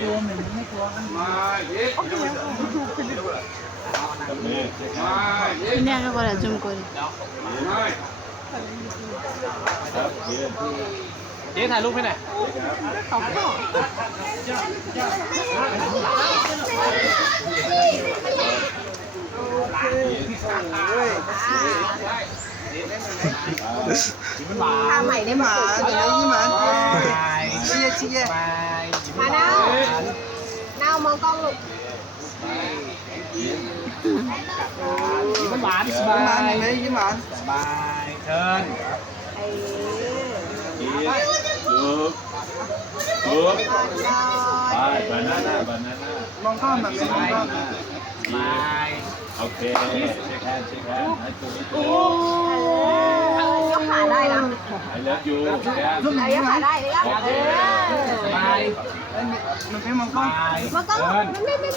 โยมเนี่ยมันไม่กลัวกันদুনিয়া কে করে জুম করেเจ๊ถ่ายรูปให้หน่อยทำใหม่ได้หมาเดี๋ยวยี่หมาเชี่ยเชี่ยมาเน่าเน่ามองกล้องลูกยิ้มหวานสบายยิ้มหวานสบายเชิญบานาน่ามองกล้องแบบนี้มองกล้อง สบาย โอเคเช็คแฮนด์ยกขาได้นะ ไอเลิฟยูยกขาได้เลยอ่ะ สบาย มันเป็นมองกล้อง สบาย มองกล้องไม่